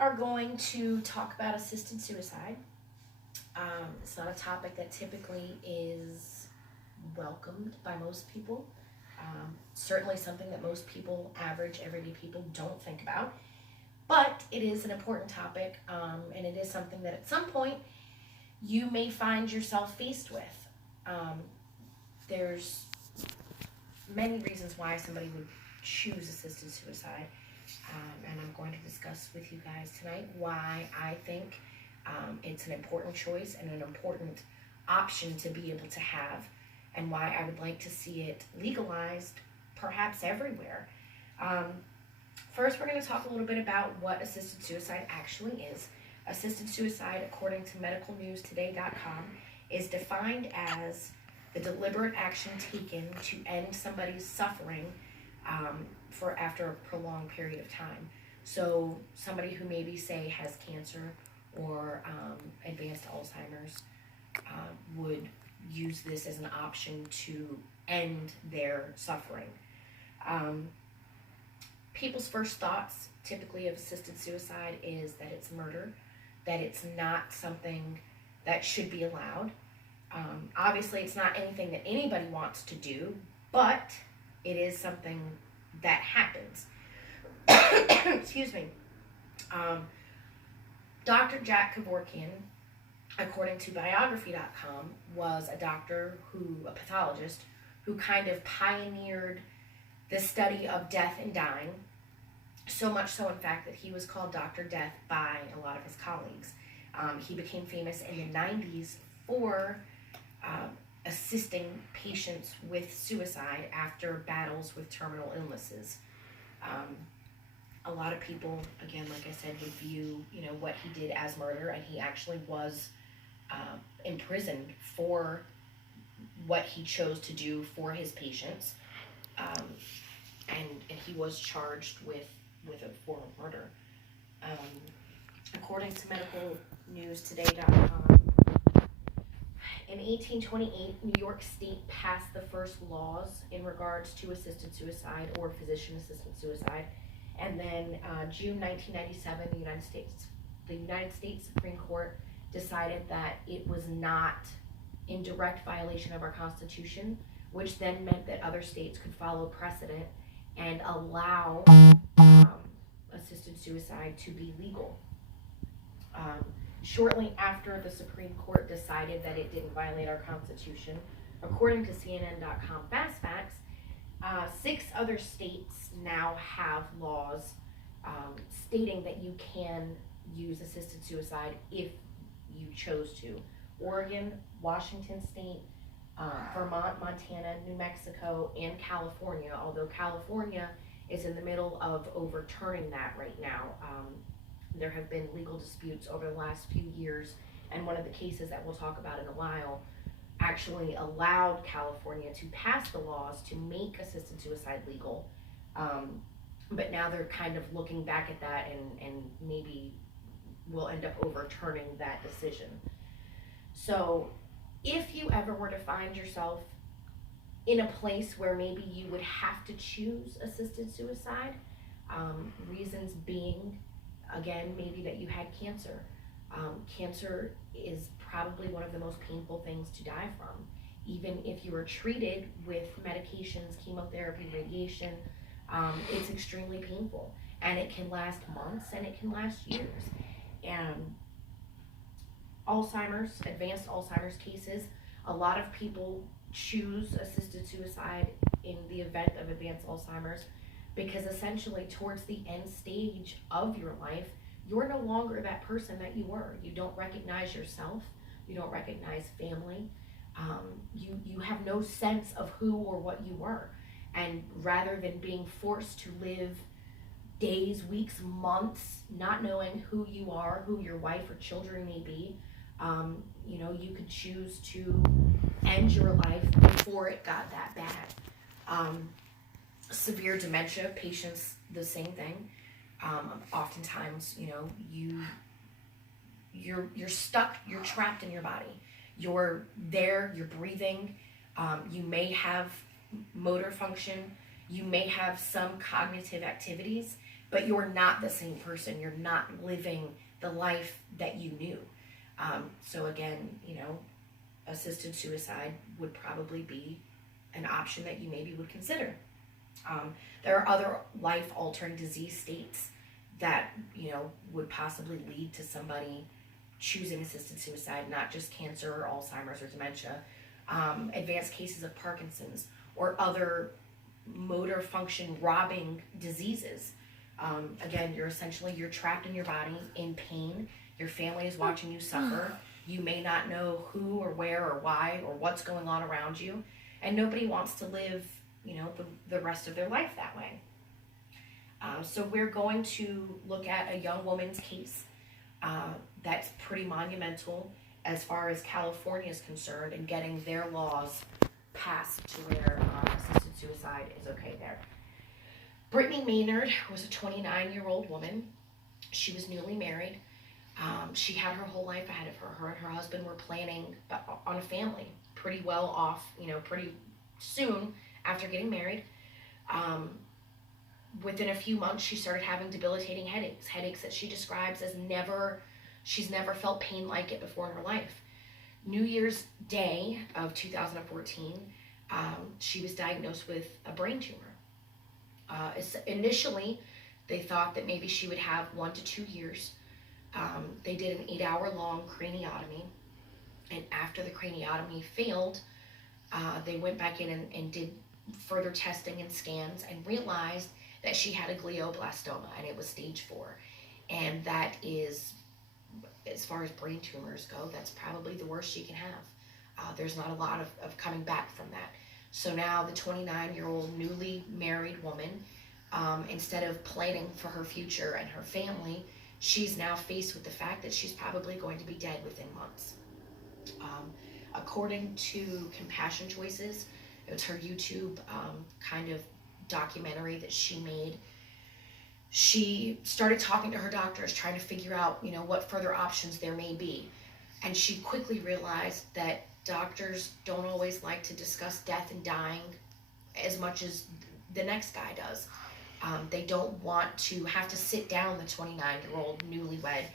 are going to talk about assisted suicide. It's not a topic that typically is welcomed by most people. Certainly something that most people, average, everyday people, don't think about. But it is an important topic, and it is something that at some point you may find yourself faced with. There's many reasons why somebody would choose assisted suicide, and I'm going to discuss with you guys tonight why I think it's an important choice and an important option to be able to have, and why I would like to see it legalized perhaps everywhere. First, we're going to talk a little bit about what assisted suicide actually is. Assisted suicide, according to medicalnewstoday.com, is defined as the deliberate action taken to end somebody's suffering after a prolonged period of time. So somebody who maybe, say, has cancer or advanced Alzheimer's would use this as an option to end their suffering. People's first thoughts typically of assisted suicide is that it's murder, that it's not something that should be allowed. Obviously, it's not anything that anybody wants to do, but it is something that happens. Excuse me. Dr. Jack Kevorkian, according to biography.com, was a pathologist, who kind of pioneered the study of death and dying, so much so, in fact, that he was called Dr. Death by a lot of his colleagues. He became famous in the 90s for assisting patients with suicide after battles with terminal illnesses. A lot of people, again, like I said, would view, what he did as murder, and he actually was imprisoned for what he chose to do for his patients, and he was charged with a form of murder. According to medicalnewstoday.com, in 1828, New York State passed the first laws in regards to assisted suicide or physician-assisted suicide. And then June 1997, the United States Supreme Court decided that it was not in direct violation of our Constitution, which then meant that other states could follow precedent and allow assisted suicide to be legal. Shortly after the Supreme Court decided that it didn't violate our Constitution, according to CNN.com Fast Facts, 6 other states now have laws stating that you can use assisted suicide if you chose to. Oregon, Washington State, Vermont, Montana, New Mexico, and California, although California is in the middle of overturning that right now. There have been legal disputes over the last few years, and one of the cases that we'll talk about in a while actually allowed California to pass the laws to make assisted suicide legal. But now they're kind of looking back at that and maybe will end up overturning that decision. So if you ever were to find yourself in a place where maybe you would have to choose assisted suicide, reasons being, again, maybe that you had cancer. Cancer is probably one of the most painful things to die from. Even if you are treated with medications, chemotherapy, radiation, it's extremely painful, and it can last months and it can last years. And advanced Alzheimer's cases, a lot of people choose assisted suicide in the event of advanced Alzheimer's because essentially towards the end stage of your life, you're no longer that person that you were. You don't recognize yourself. You don't recognize family. You have no sense of who or what you were. And rather than being forced to live days, weeks, months, not knowing who you are, who your wife or children may be, you could choose to end your life before it got that bad. Severe dementia patients, the same thing. Oftentimes, you're stuck, you're trapped in your body. You're there, you're breathing. You may have motor function. You may have some cognitive activities, but you're not the same person. You're not living the life that you knew. So again, assisted suicide would probably be an option that you maybe would consider. There are other life-altering disease states that, would possibly lead to somebody choosing assisted suicide, not just cancer or Alzheimer's or dementia, advanced cases of Parkinson's or other motor function robbing diseases. Again, you're trapped in your body in pain. Your family is watching you suffer. You may not know who or where or why or what's going on around you. And nobody wants to live, the rest of their life that way. So we're going to look at a young woman's case that's pretty monumental as far as California is concerned and getting their laws passed to where assisted suicide is okay there. Brittany Maynard was a 29-year-old woman. She was newly married. She had her whole life ahead of her. Her and her husband were planning on a family pretty well off, pretty soon after getting married. Within a few months, she started having debilitating headaches that she describes as she's never felt pain like it before in her life. New Year's Day of 2014, she was diagnosed with a brain tumor. Initially, they thought that maybe she would have 1 to 2 years. They did an 8-hour-long craniotomy, and after the craniotomy failed, they went back in and did further testing and scans and realized that she had a glioblastoma, and it was stage 4. And that is, as far as brain tumors go, that's probably the worst she can have. There's not a lot of coming back from that. So now the 29-year-old newly married woman, instead of planning for her future and her family, she's now faced with the fact that she's probably going to be dead within months. According to Compassion Choices, it was her YouTube kind of documentary that she made. She started talking to her doctors, trying to figure out, what further options there may be. And she quickly realized that doctors don't always like to discuss death and dying as much as the next guy does. They don't want to have to sit down the 29-year-old newlywed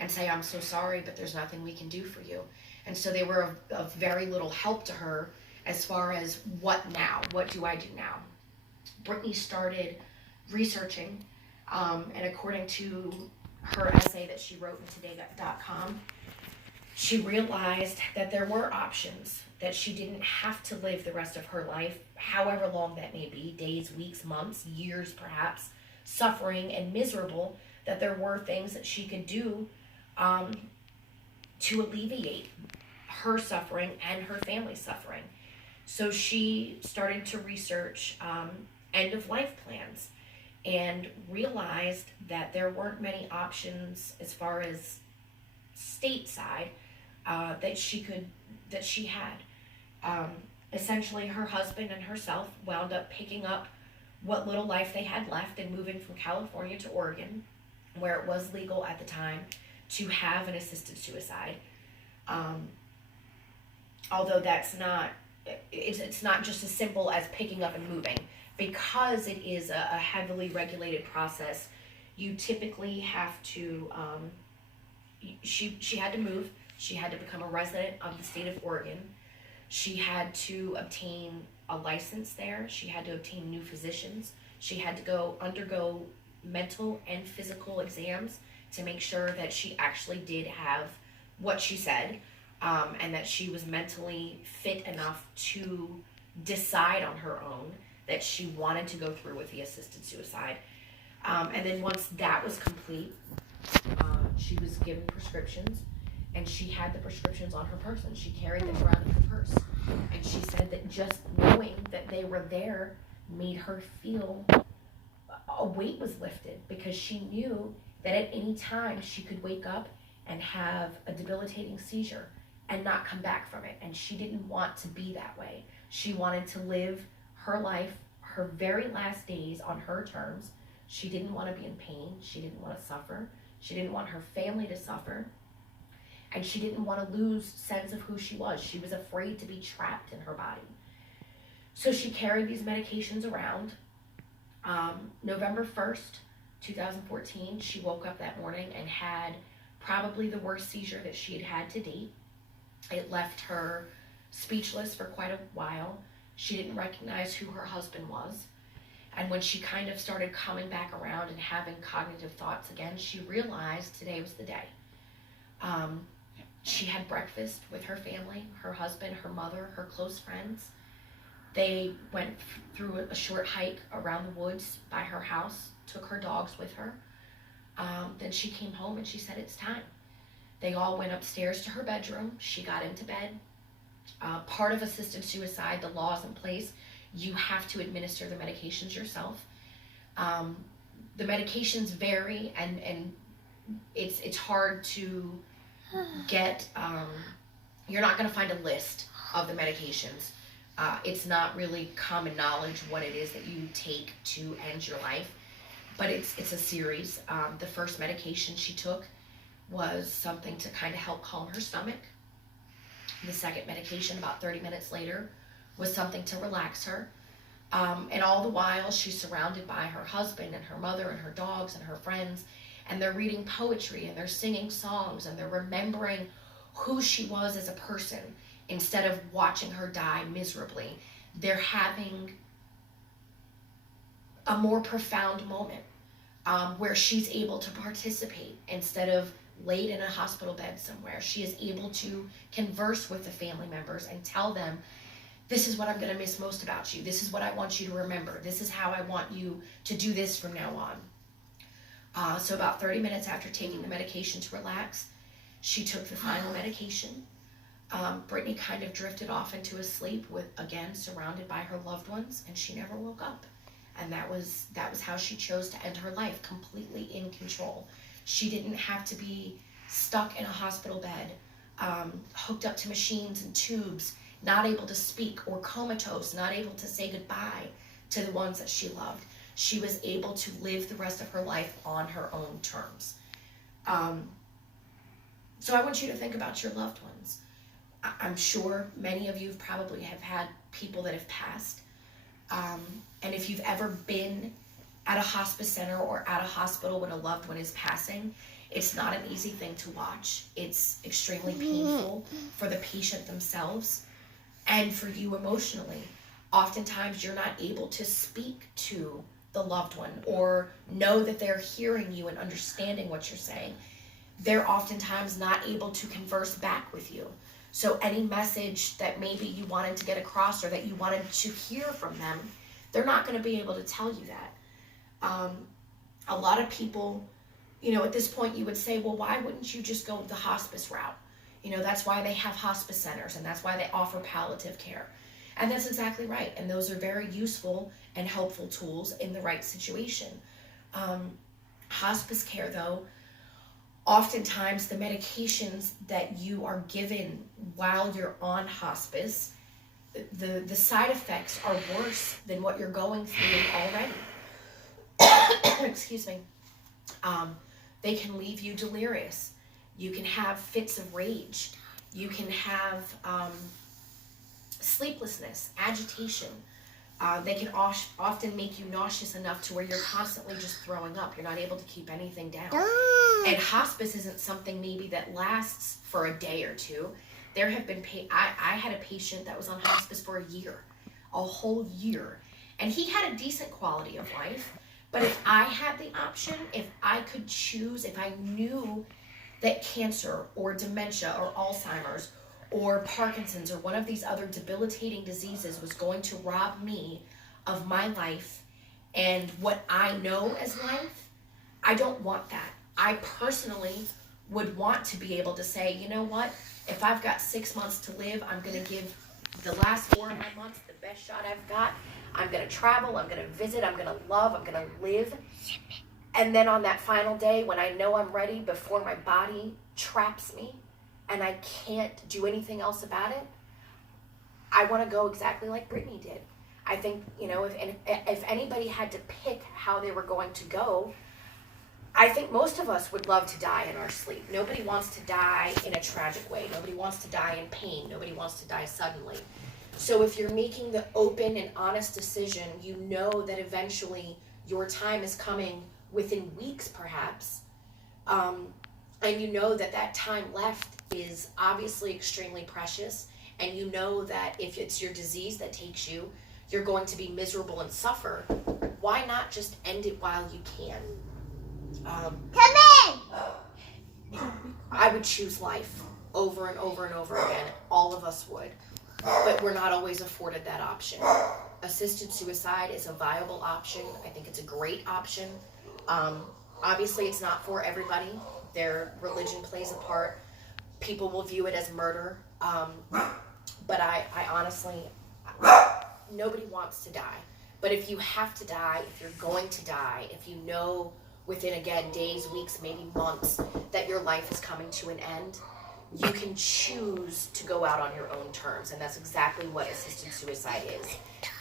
and say, I'm so sorry, but there's nothing we can do for you. And so they were of very little help to her as far as what now? What do I do now? Brittany started researching, and according to her essay that she wrote in today.com, she realized that there were options, that she didn't have to live the rest of her life, however long that may be, days, weeks, months, years perhaps, suffering and miserable, that there were things that she could do to alleviate her suffering and her family's suffering. So she started to research end-of-life plans and realized that there weren't many options as far as stateside that she had. Essentially, her husband and herself wound up picking up what little life they had left and moving from California to Oregon, where it was legal at the time to have an assisted suicide. Although it's not just as simple as picking up and moving. Because it is a heavily regulated process, you typically have to, she had to move. She had to become a resident of the state of Oregon. She had to obtain a license there. She had to obtain new physicians. She had to undergo mental and physical exams to make sure that she actually did have what she said, and that she was mentally fit enough to decide on her own that she wanted to go through with the assisted suicide. And then once that was complete, she was given prescriptions, and she had the prescriptions on her person. She carried them around in her purse. And she said that just knowing that they were there made her feel a weight was lifted, because she knew that at any time she could wake up and have a debilitating seizure and not come back from it. And she didn't want to be that way. She wanted to live her life, her very last days on her terms. She didn't want to be in pain. She didn't want to suffer. She didn't want her family to suffer. And she didn't want to lose sense of who she was. She was afraid to be trapped in her body. So she carried these medications around. November 1st, 2014, she woke up that morning and had probably the worst seizure that she had had to date. It left her speechless for quite a while. She didn't recognize who her husband was. And when she kind of started coming back around and having cognitive thoughts again, she realized today was the day. She had breakfast with her family, her husband, her mother, her close friends. They went through a short hike around the woods by her house, took her dogs with her. Then she came home and she said, it's time. They all went upstairs to her bedroom. She got into bed. Part of assisted suicide, the laws in place, you have to administer the medications yourself. The medications vary, and it's hard to get, you're not going to find a list of the medications. It's not really common knowledge what it is that you take to end your life, but it's a series. The first medication she took was something to kind of help calm her stomach. The second medication, about 30 minutes later, was something to relax her. And all the while, she's surrounded by her husband and her mother and her dogs and her friends, and they're reading poetry and they're singing songs and they're remembering who she was as a person instead of watching her die miserably. They're having a more profound moment where she's able to participate instead of laid in a hospital bed somewhere. She is able to converse with the family members and tell them, this is what I'm going to miss most about you. This is what I want you to remember. This is how I want you to do this from now on. So about 30 minutes after taking the medication to relax, she took the final medication. Brittany kind of drifted off into a sleep with, again, surrounded by her loved ones, and she never woke up. And that was how she chose to end her life, completely in control. She didn't have to be stuck in a hospital bed, hooked up to machines and tubes, not able to speak, or comatose, not able to say goodbye to the ones that she loved. She was able to live the rest of her life on her own terms. So I want you to think about your loved ones. I'm sure many of you probably have had people that have passed. And if you've ever been at a hospice center or at a hospital when a loved one is passing, it's not an easy thing to watch. It's extremely painful for the patient themselves and for you emotionally. Oftentimes you're not able to speak to the loved one or know that they're hearing you and understanding what you're saying. They're oftentimes not able to converse back with you. So any message that maybe you wanted to get across or that you wanted to hear from them, they're not going to be able to tell you that. A lot of people, at this point you would say, well, why wouldn't you just go the hospice route? That's why they have hospice centers and that's why they offer palliative care. And that's exactly right. And those are very useful and helpful tools in the right situation. Hospice care, though, oftentimes the medications that you are given while you're on hospice, the side effects are worse than what you're going through already. Excuse me. They can leave you delirious. You can have fits of rage. You can have sleeplessness, agitation. They can often make you nauseous enough to where you're constantly just throwing up. You're not able to keep anything down. And hospice isn't something maybe that lasts for a day or two. There have been, I had a patient that was on hospice for a whole year. And he had a decent quality of life. But if I had the option, if I could choose, if I knew that cancer or dementia or Alzheimer's or Parkinson's or one of these other debilitating diseases was going to rob me of my life and what I know as life, I don't want that. I personally would want to be able to say, you know what, if I've got 6 months to live, I'm going to give the last 4 of my months the best shot I've got. I'm going to travel, I'm going to visit, I'm going to love, I'm going to live. And then on that final day, when I know I'm ready, before my body traps me and I can't do anything else about it, I want to go exactly like Brittany did. I think, if anybody had to pick how they were going to go, I think most of us would love to die in our sleep. Nobody wants to die in a tragic way. Nobody wants to die in pain. Nobody wants to die suddenly. So if you're making the open and honest decision, you know that eventually your time is coming within weeks perhaps, and you know that that time left is obviously extremely precious, and you know that if it's your disease that takes you, you're going to be miserable and suffer, why not just end it while you can? Come in! I would choose life over and over and over again. All of us would. But we're not always afforded that option. Assisted suicide is a viable option. I think it's a great option. Obviously, it's not for everybody. Their religion plays a part. People will view it as murder. But I honestly, nobody wants to die. But if you have to die, if you're going to die, if you know within, again, days, weeks, maybe months, that your life is coming to an end, you can choose to go out on your own terms. And that's exactly what assisted suicide is.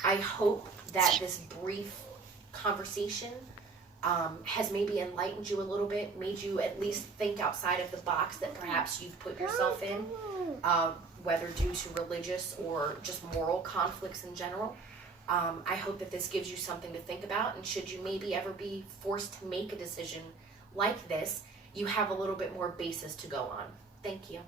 I hope that this brief conversation has maybe enlightened you a little bit, made you at least think outside of the box that perhaps you've put yourself in, whether due to religious or just moral conflicts in general. I hope that this gives you something to think about, and should you maybe ever be forced to make a decision like this, you have a little bit more basis to go on. Thank you.